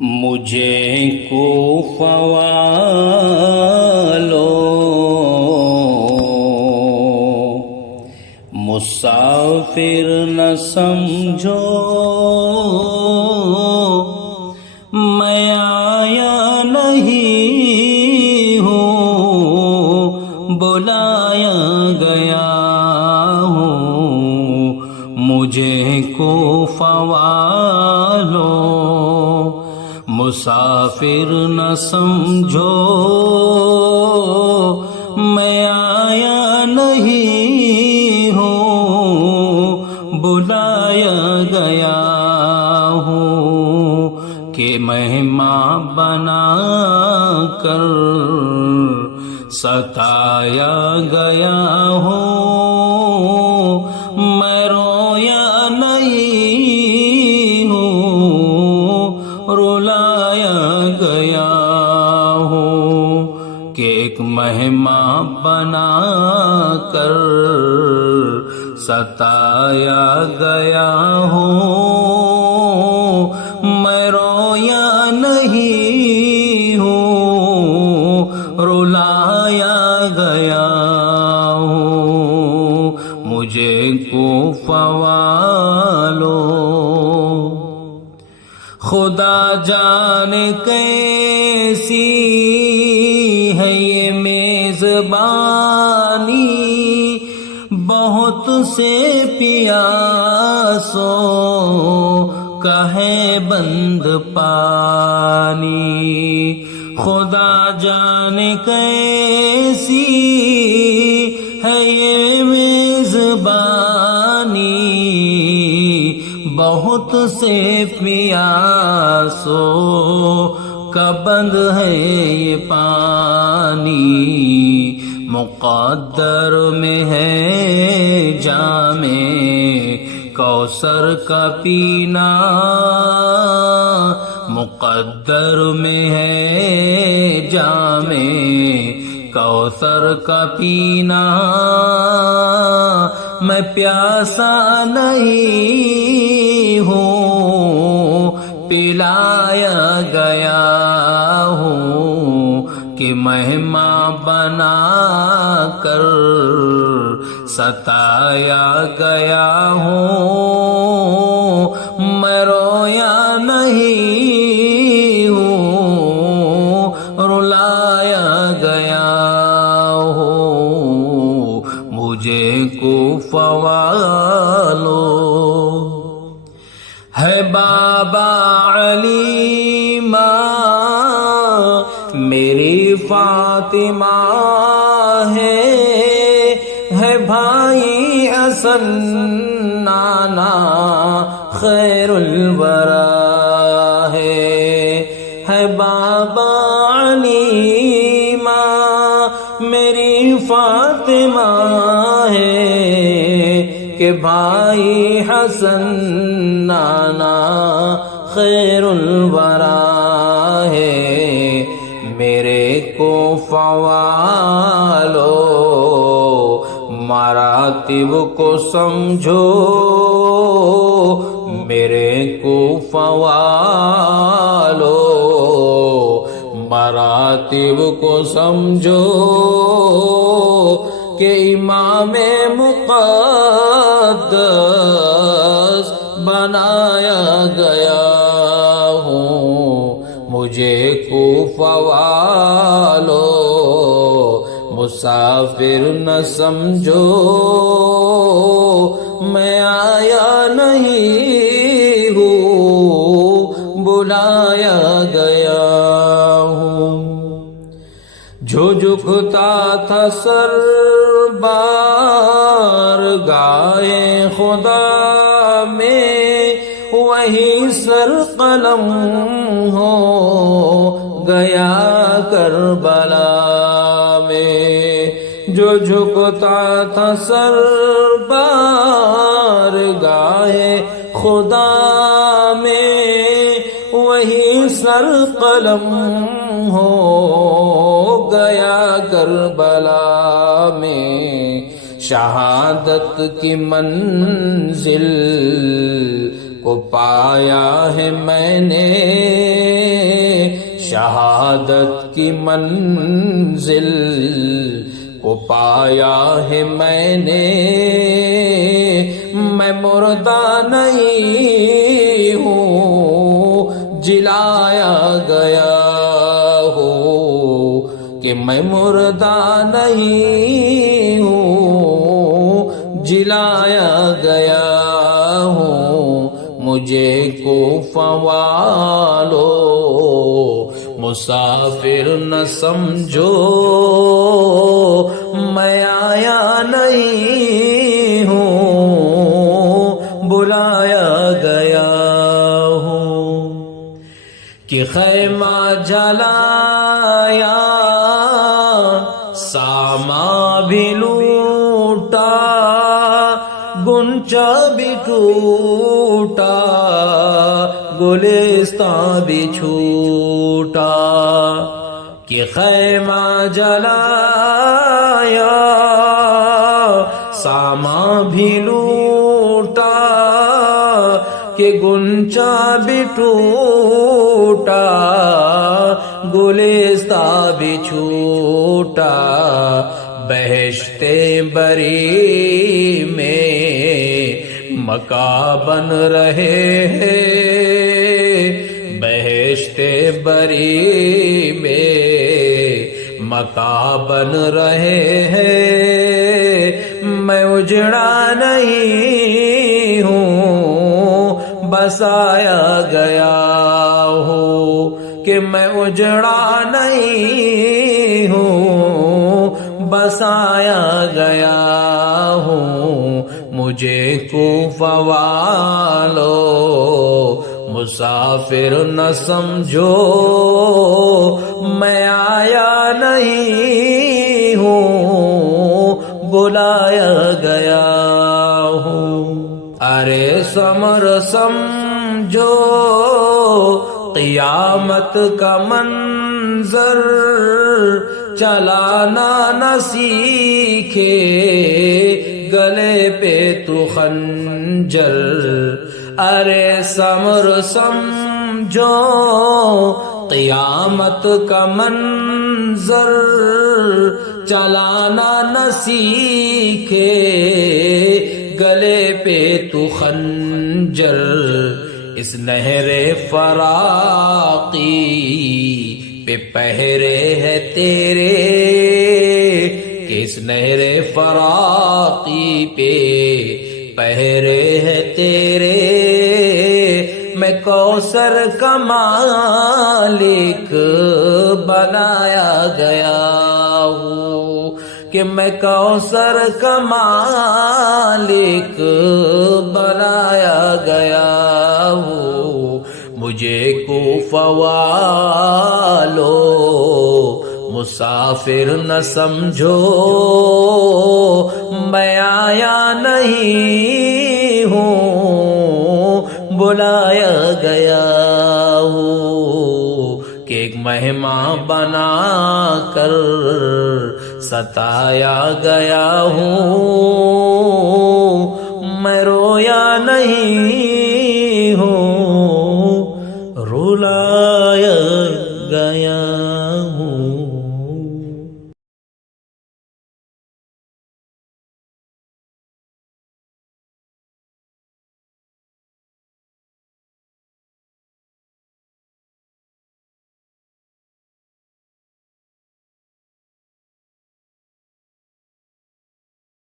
مجھے کوفہ والو مسافر نہ سمجھو، میں آیا نہیں ہوں، بلایا گیا ہوں۔ مجھے کوفہ والو مسافر نہ سمجھو، میں آیا نہیں ہوں، بلایا گیا ہوں کہ مہمان بنا کر ستایا گیا ہوں۔ میں رویا نہیں ہوں، رلایا گیا ہوں کہ ایک مہمان بنا کر ستایا گیا ہوں۔ میں رویا نہیں ہوں، رلایا گیا ہوں۔ مجھے کوفہ والو خدا جانے کیسی ہے یہ میزبانی، بہت سے پیاسوں کا ہے بند پانی۔ خدا جانے کیسی ہے یہ میزبانی، بہت سے پیاسوں کا بند ہے یہ پانی۔ مقدر میں ہے جام کوثر کا پینا، مقدر میں ہے جام کوثر کا پینا۔ میں پیاسا نہیں ہوں، پلایا گیا ہوں کہ مہمان بنا کر ستایا گیا ہوں۔ میں رویا نہیں ہوں، رلایا گیا ہوں۔ مجھے کوفہ والو ہے بابا علی ماں میری فاطمہ ہے بھائی حسن نانا خیر الورا ہے بابا علی ماں میری فاطمہ ہے کہ بھائی حسن نانا خیر الورا ہے۔ میرے کوفہ والو مراتب کو سمجھو، میرے کوفہ والو مراتب کو سمجھو کہ امام مقدس بنایا گیا ہوں۔ مجھے کوفہ والو مسافر نہ سمجھو، میں آیا نہیں ہوں، بلایا گیا ہوں۔ جو جھکتا تھا سر بارگاہ خدا میں، وہی سر قلم ہو گیا کربلا میں۔ جو جھکتا تھا سر بارگاہ خدا میں، وہی سر قلم ہو گیا کربلا میں۔ شہادت کی منزل کو پایا ہے میں نے، شہادت کی منزل کو پایا ہے میں نے، میں مردہ نہیں ہوں جلایا گیا ہوں، کہ میں مردہ نہیں ہوں جلایا گیا ہوں، مجھے کوفہ والو مسافر نہ سمجھو، میں آیا نہیں ہوں بلایا گیا ہوں، کہ خیمہ جلایا ساما بھی لوٹا، گنچا بھی ٹوٹا، گلستان بھی چھوٹا، کہ خیمہ جلایا ساما بھی لوٹا، کہ گنچا بھی ٹوٹا، گلستان بھی چھوٹا، بہشت بری میں مکان بن رہے ہیں، بہشت بری میں مکان بن رہے ہیں، میں اجڑا نہیں ہوں بسایا گیا ہوں، کہ میں اجڑا نہیں ہوں بسایا گیا ہوں، مجھے کوفہ والو مسافر نہ سمجھو، میں آیا نہیں ہوں بلایا گیا ہوں، ارے سمر سمجھو قیامت کا منظر، چلانا نہ سیکھے گلے پہ تو خنجر، ارے سمر سمجھو قیامت کا منظر، چلانا نہ سیکھے گلے پہ تو خنجر، اس نہر فراقی پہ پہرے ہے تیرے، کہ اس نہر فراقی پہ پہرے ہے تیرے، میں کوثر کا مالک بنایا گیا ہوں، کہ میں کوثر کا مالک بنایا گیا ہوں، مجھے کوفہ والو مسافر نہ سمجھو، میں آیا نہیں ہوں بلایا گیا ہوں، کہ ایک مہمان بنا کر ستایا گیا ہوں، میں رویا نہیں ہوں رلایا گیا